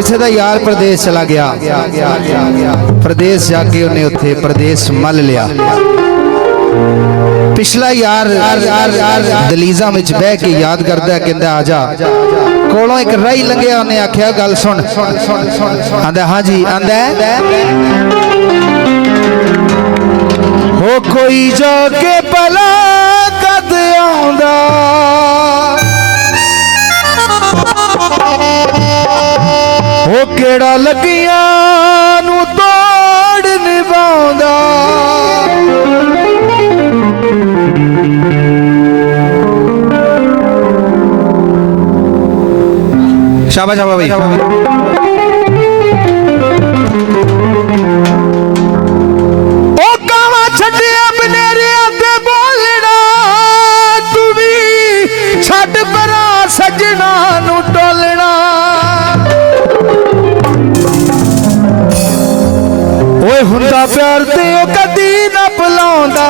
किसी का यार प्रदेश चला गया, प्रदेश जाके उन्हें उत्थे प्रदेश मल लिया। पिछला यार दलीजा में बह के याद करता है, कहता आजा कोलों एक राही लंघिया, उन्हें आख्या गल सुन, आंदा हाँ जी, आंदा हो कोई जाके भला कद आंदा, हो केड़ा लगियां नू तोड़ निभाउंदा। शाबाश शाबाश भाई। ओ कावा छड्डिया बनेरिया ते बोलना, तू भी छड्ड परा सजना नू टोलना। ओए हुंदा प्यार ते ओ कदी ना भुलाउंदा।